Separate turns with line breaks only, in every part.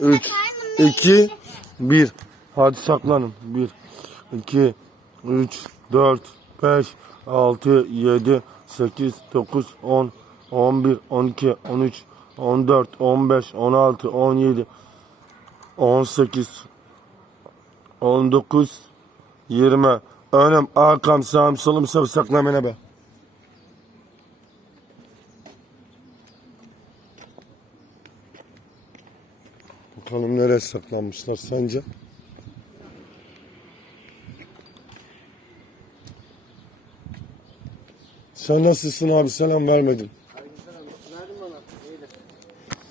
3, 2, 1. Hadi saklanın. 1, 2, 3, 4, 5, 6, 7, 8, 9, 10, 11, 12, 13, 14, 15, 16, 17, 18, 19, 20. Önüm, arkam, sağım, solum, saklamene be. Bakalım nereye saklanmışlar sence? Sen nasılsın abi selam vermedin.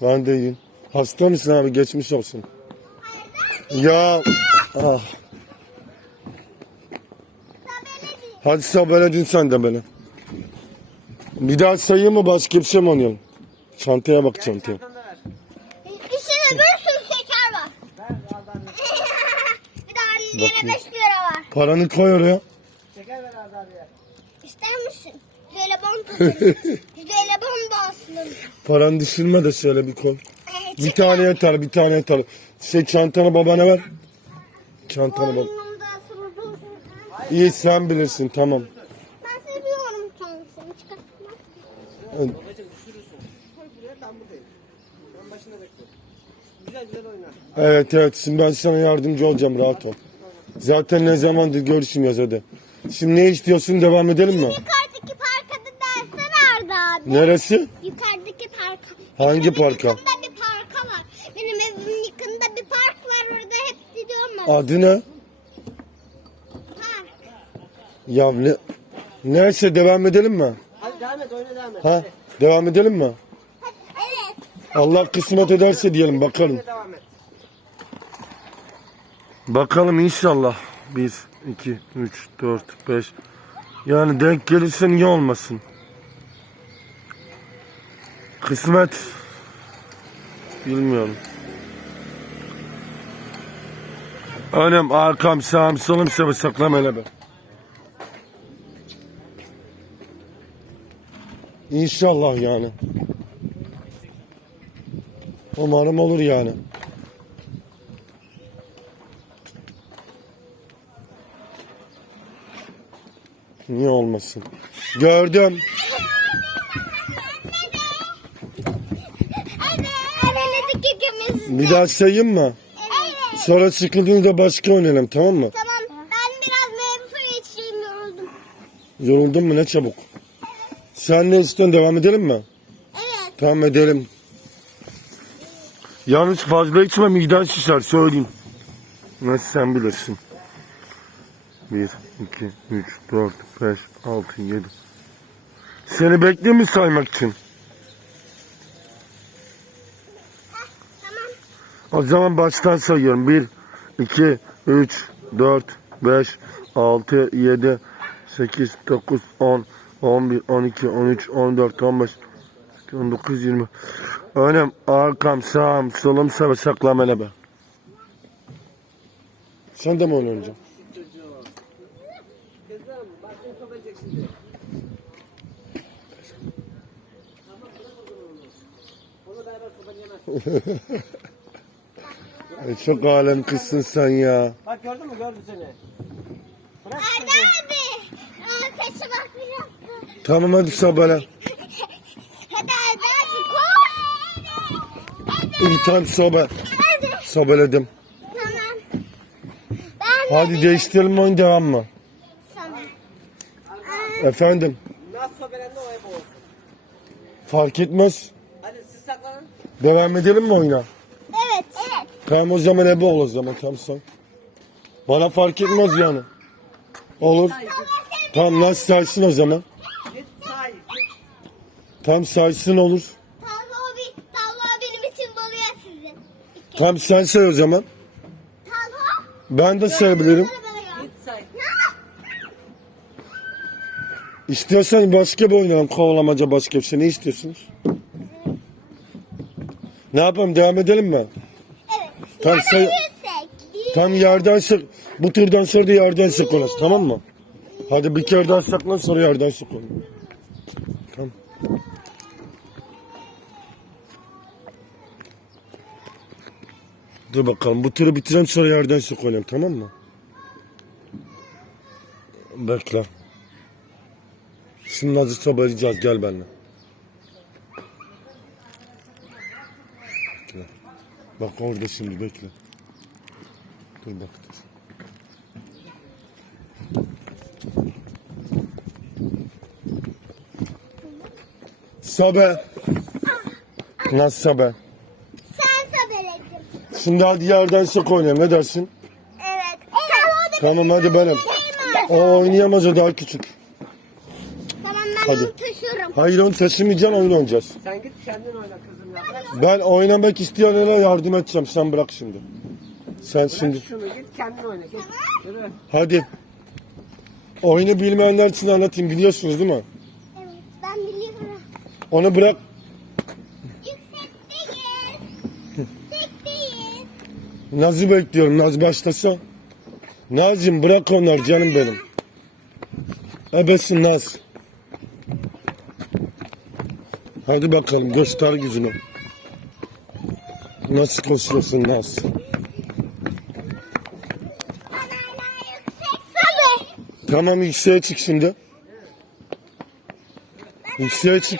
Ben de iyiyim. Hasta mısın abi geçmiş olsun. Ya ah. Hadi sabah edin sen de beni. Bir daha sayayım mı başka kimse şey mi oynayalım? Çantaya bak çantaya. Paranı koy oraya. Şeker ver abi abiye. İster misin? Jelibon tutalım. Jelibon da aslında. Paranı düşürme de şöyle bir koy. Ee, Bir tane yeter, bir tane yeter. Şey çantanı babana ver. Çantanı bab. İyi sen bilirsin tamam. Ben seviyorum kendisini. Çıkartma. Babacım Evet evet şimdi ben sana yardımcı olacağım rahat ol. Zaten ne zamandır görüşmüyoruz orada. Şimdi ne istiyorsun devam edelim mi? Yukarıdaki park adı dersen Arda abi. Neresi? Yukarıdaki park. Hangi Benim parka? yakınımda bir parka var. Benim evimin yakınında bir park var orada hep gidiyorum ben. Adı ne? Park. Ya ne? Neyse devam edelim mi? Hadi devam et oyna devam et. Ha? Devam edelim mi? Evet. Allah kısmet ederse diyelim bakalım. Devam et. Bakalım inşallah. 1, 2, 3, 4, 5. Yani denk gelirse niye olmasın? Kısmet. Bilmiyorum. Önüm, arkam, sağım, solum, sabı saklam hele be. İnşallah yani. Umarım olur yani. Niye olmasın? Gördüm. Bir daha sayayım mı? Evet. Sonra çıkıldığında başka oynayalım tamam mı? Tamam. Ben biraz meyve suyu içeyim yoruldum. Yoruldun mu ne çabuk. Sen ne istiyorsun devam edelim mi? Evet. Tamam edelim. Yalnız fazla içme migdal şişer söyleyeyim. Nasıl sen bilirsin. 1, 2, 3, 4, 5, 6, 7. Seni beklemiş saymak için. O zaman baştan sayıyorum. 1, 2, 3, 4, 5, 6, 7, 8, 9, 10, 11, 12, 13, 14, 15, 19, 20. Önüm, arkam, sağım, solum, sağ saklama ne be. Sen de mi oynayacaksın? Ay çok alem kızsın sen ya. Bak gördün mü gördü seni. Bırak Arda seni. abi. Arkası bakmayacak. Tamam hadi sabala. Hadi Arda abi koş. İyi tamam sabah. Sabaladım. Tamam. Ben Hadi değiştirelim oyun devam mı? Tamam. Efendim. Nasıl sabelende o hep olsun. Fark etmez. Devam edelim mi oyuna? Evet. Evet. Tamam o zaman ebe ol o zaman tamam Bana fark etmez yani. Olur. Tamam şey nasıl saysın o zaman. Tam saysın olur. Tavla abi, tavla benim için balıya sizin. Tam sen say o zaman. Tavla. Ben de sayabilirim. İstiyorsan başka bir oynayalım kovalamaca başka bir şey. Ne istiyorsunuz? Ne yapalım devam edelim mi? Evet. Tam say Tam yerden sık. Bu turdan sonra da yerden sıklanız tamam mı? Hadi bir kere daha saklan sonra yerden sıklan. Tamam. Dur bakalım bu turu bitirelim sonra yerden sıklanayım tamam mı? Bekle. Şimdi Nazır Sabah gel benimle. Bak orada şimdi bekle. Dur bak dur. Sabe. Nasıl sabe? Sen saber Şimdi hadi yerden sok oynayalım ne dersin? Evet. evet. Tamam hadi benim. O oynayamaz o daha küçük. Tamam ben Hadi. onu taşıyorum. Hayır onu taşımayacağım oyun oynayacağız. Sen git kendin oyna kız. Ben oynamak isteyenlere yardım edeceğim. Sen bırak şimdi. Sen şimdi. Şunu git kendin oyna. Git. Hadi. Oyunu bilmeyenler için anlatayım. Biliyorsunuz değil mi? Evet, ben biliyorum. Onu bırak. Naz'ı bekliyorum. Naz başlasa. Naz'cığım bırak onlar canım benim. Ebesin Naz. Hadi bakalım göster gücünü. Nasıl koşuyorsun nasıl? Tamam yükseğe çık şimdi. Yükseğe çık.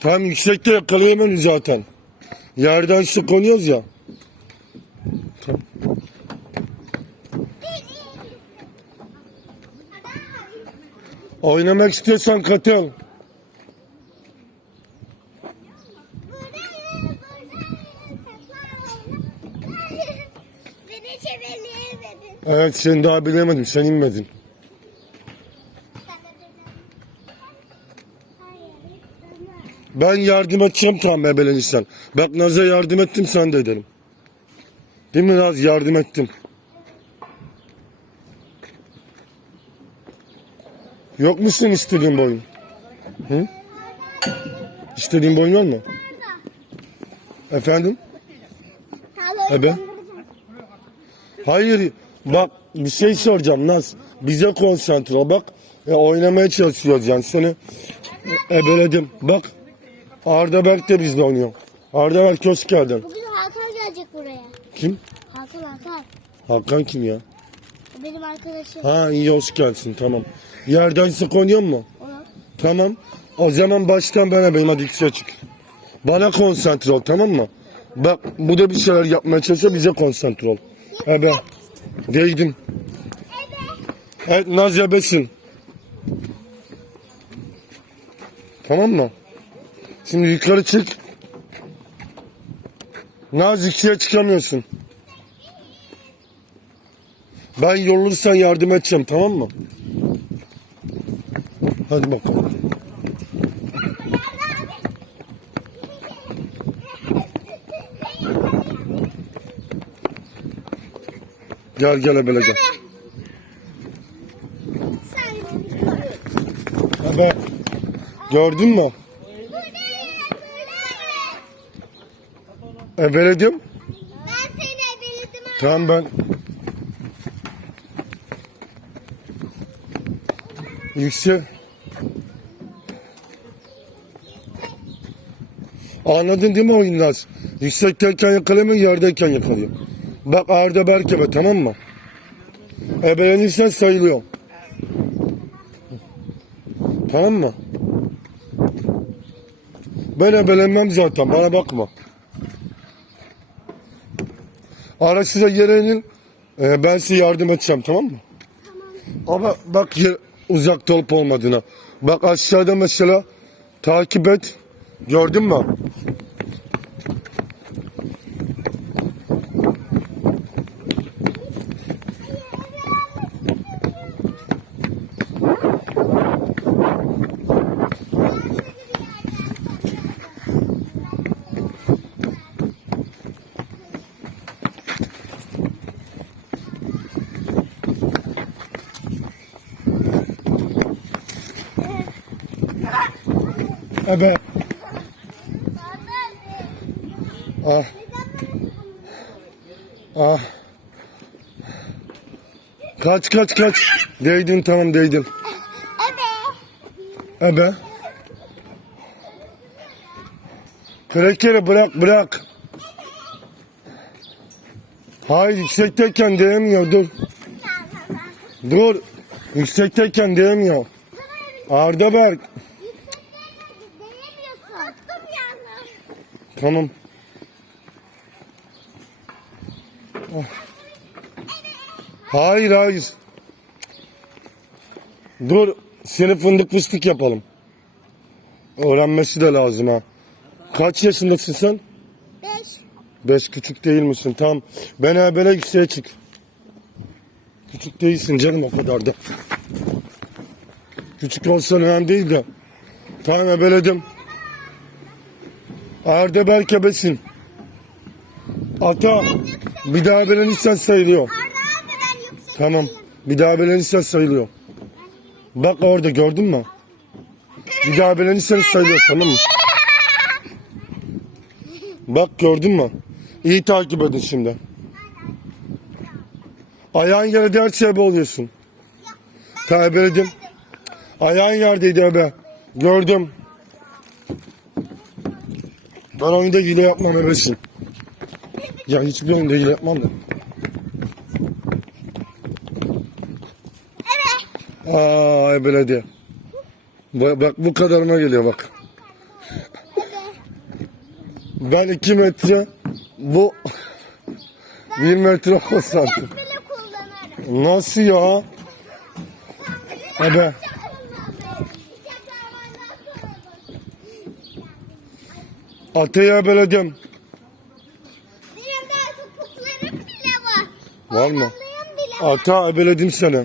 Tam yüksekte yakalayamıyoruz zaten. Yerden su konuyoruz ya. Oynamak istiyorsan katıl. Evet sen daha bilemedim sen inmedin. Ben yardım edeceğim tam ebelenirsen. Bak Naz'a yardım ettim sen de ederim. Değil mi Naz yardım ettim. Yok musun istediğin boyun? Hı? İstediğin boyun var mı? Efendim? Ebe? Hayır. Bak bir şey soracağım Naz. Bize konsantre ol bak. E, oynamaya çalışıyoruz yani. Seni ebeledim. Bak. Arda Berk de bizle oynuyor. Arda Berk hoş geldin. Bugün Hakan gelecek buraya. Kim? Hakan Hakan. Hakan kim ya? Benim arkadaşım. Ha iyi hoş gelsin tamam. Yerden sık oynuyor mu? Tamam. O zaman baştan bana benim hadi yükseğe çık. Bana konsantre ol tamam mı? Bak bu da bir şeyler yapmaya çalışıyor bize konsantre ol. Ebe. Değdim. Evet Naz ebesin. Tamam mı? Şimdi yukarı çık. Naz yükseğe çıkamıyorsun. Ben yorulursan yardım edeceğim tamam mı? Hadi bakalım. Gel gel böyle gel. Bebe. Gördün mü? Ebeledim. Ben seni ebeledim Tamam ben. Yüksel. Anladın değil mi o İlyas? Yüksekteyken yakalamıyor, yerdeyken yakalıyor. Bak ağırda berkebe, tamam mı? Ebelenirsen sayılıyor. Tamam mı? Ben ebelenmem zaten bana bakma. Ara size yere inin. Ee, ben size yardım edeceğim tamam mı? Tamam. Ama bak yer, uzakta olup olmadığına. Bak aşağıda mesela takip et. Gördün mü? Evet. Ah. Ah. Kaç kaç kaç. Değdin tamam değdin. Ebe. Ebe. Krekeri bırak bırak. Hayır yüksekteyken değmiyor dur. Dur. Yüksekteyken değmiyor. Arda Berk. Tamam. Hayır hayır. Dur seni fındık fıstık yapalım. Öğrenmesi de lazım ha. Kaç yaşındasın sen? Beş. Beş küçük değil misin? Tam ben ebele yükseğe çık. Küçük değilsin canım o kadar da. Küçük olsan önemli değil de. Tamam ebeledim. Erde belki besin. Ata. Bir daha belenirsen sayılıyor. Tamam. Bir daha belenirsen sayılıyor. Bak orada gördün mü? Bir daha belenirsen sayılıyor tamam mı? Bak gördün mü? İyi takip edin şimdi. Ayağın yerde her ebe oluyorsun. Tövbe edin. Ayağın yerdeydi ebe. Gördüm. Ben onu da yine yapmam ebesin. Ya hiçbir oyunda iyi yapmam da. Evet. Aa e, belediye. Bak, bak bu kadarına geliyor bak. Ben iki metre bu bir metre olsaydım. Nasıl ya? Ebe. Ateye belediyem. Var mı? Ata ebeledim seni.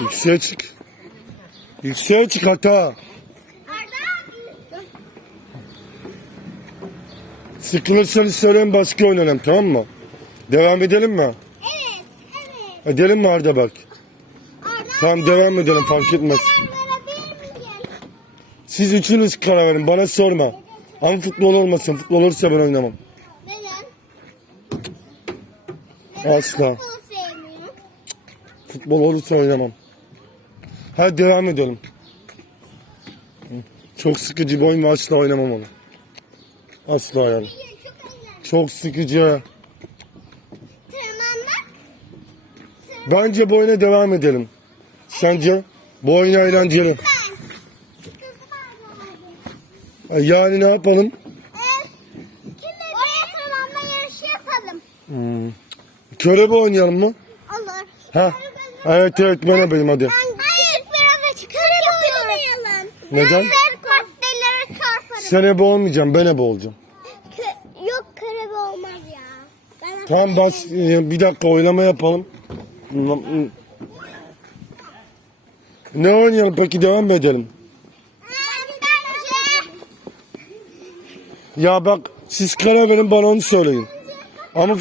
Yükseğe çık. Yükseğe çık Ata. Sıkılırsanız söyleyin başka oynayalım tamam mı? Devam edelim mi? Evet, evet. Edelim mi Arda bak? Arda, tamam devam edelim fark etmez. Siz üçünüz karar verin bana sorma. Ama futbol olmasın. Futbol olursa ben oynamam. Asla. Futbol olursa oynamam. Hadi devam edelim. Çok sıkıcı bir oyun ve asla oynamam onu. Asla yani. Çok sıkıcı. Bence bu oyuna devam edelim. Sence bu oyun eğlenceli. E, yani ne yapalım? Evet. Oraya tırmanma yarışı yapalım. Hmm. Körebe oynayalım mı? Olur. Ha? Evet evet ben yapayım hadi. Hayır beraber körebe oynayalım. Neden? Ben pastelere çarparım. Sen ebe olmayacaksın ben ebe olacağım. Kö- Yok körebe olmaz ya. Ben Tamam bas e, bir dakika oynama yapalım. Ne oynayalım peki devam edelim? Ya bak siz karar verin bana onu söyleyin. Ama